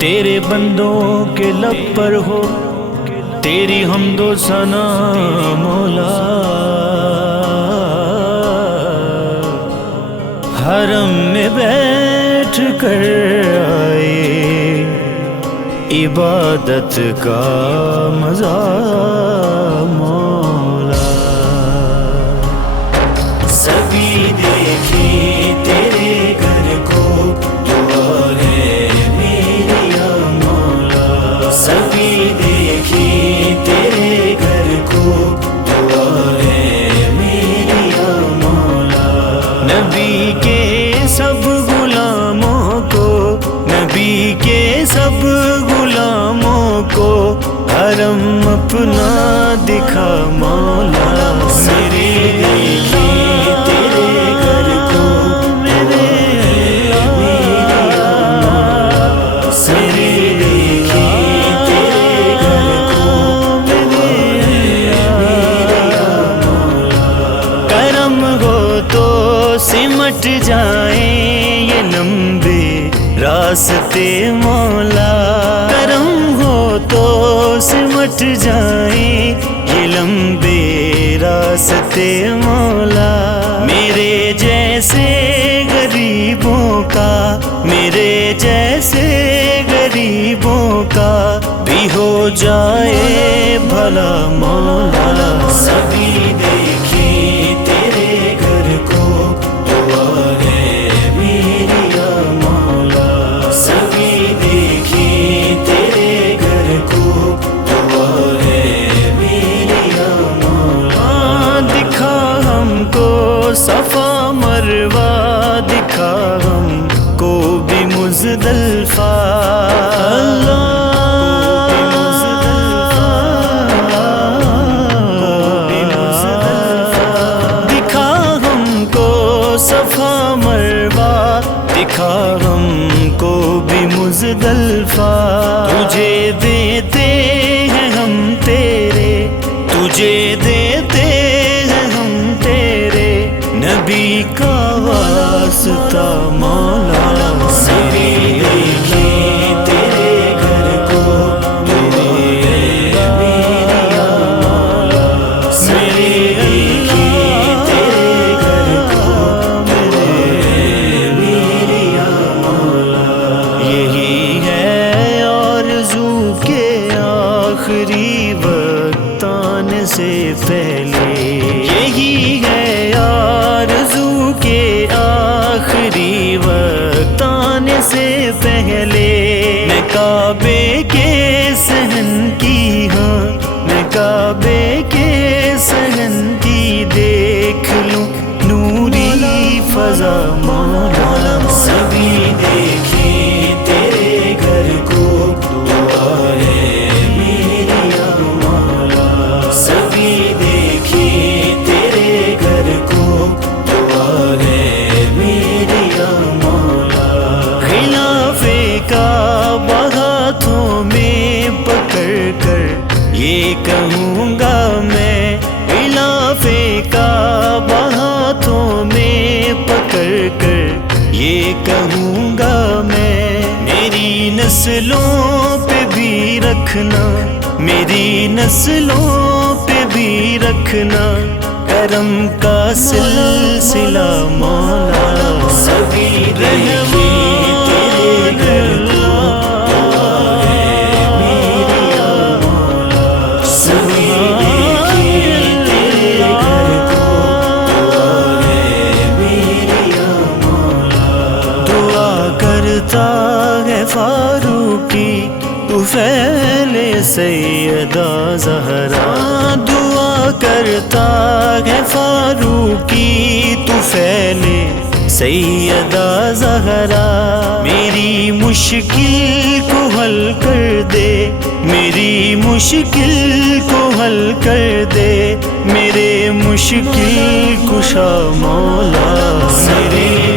تیرے بندوں کے لب پر ہو تیری حمد و ثنا مولا، حرم میں بیٹھ کر آئے عبادت کا مزہ مولا، سبھی دیکھیں تیرے گھر کو دعا ہے میری یا مولا، سبھی دیکھیں تیرے گھر کو دعا ہے میری یا مولا، نبی کے سب غلاموں کو، نبی کے سب غلاموں کو حرم اپنا دکھا مولا، میرے دیکھیں تیرے گھر کو میرے کرم ہو تو سمٹ جائیں یہ لمبے راستے مولا، کرم ہو تو سمٹ جائیں یہ لمبے راستے مولا، میرے جیسے غریبوں کا، میرے جیسے غریبوں کا بھی ہو جائے بھلا مولا، سبھی دیکھیں تیرے گھر کو دعا ہے میری یا مولا، سبھی دیکھیں تیرے گھر کو دعا ہے میری یا مولا، دکھا ہم کو صفا مروہ، دکھا ہم کو بھی مزدلفہ، دکھا ہم کو صفا مروہ، دکھا ہم کو بھی مزدلفہ، تجھے دیتے ہیں ہم تیرے، تجھے دیتے ہیں ہم تیرے نبی کا واسطہ مولا، سبھی دیکھیں تیرے گھر کو دعا ہے میری یا مولا، سبھی دیکھیں تیرے گھر کو دعا ہے میری یا مولا، یہی ہے آرزو کے آخری وقت آنے سے پہلے، یہی ہے آرزو کے آخری وقت آنے سے پہلے، میں کعبے کے صحن کی، ہاں میں کعبے کے صحن کی دیکھ لوں نوری فضا مولا، سبھی دیکھیں تیرے گھر کو دعا ہے میری یا مولا، سبھی دیکھیں تیرے گھر کو دعا ہے میری یا مولا، خلافے کعبہ ہاتھوں میں پکڑ کر یہ کہوں گا میں، خلافے کعبہ ہاتھوں میں پکڑ کر یہ کہوں گا میں، میری نسلوں پہ بھی رکھنا، میری نسلوں پہ بھی رکھنا کرم کا سلسلہ مولا، سبھی دیکھیں تیرے گھر کو دعا ہے میری یا مولا، سبھی دیکھیں تیرے گھر کو دعا ہے میری یا مولا، دعا کرتا ہے فاروقی تو پھیلے سیدہ زہرا، دعا کرتا ہے فاروقی تو پھیلے سیدہ زہرا، میری مشکل کو حل کر دے، میری مشکل کو حل کر دے، میرے مشکل کشا مولا، میرے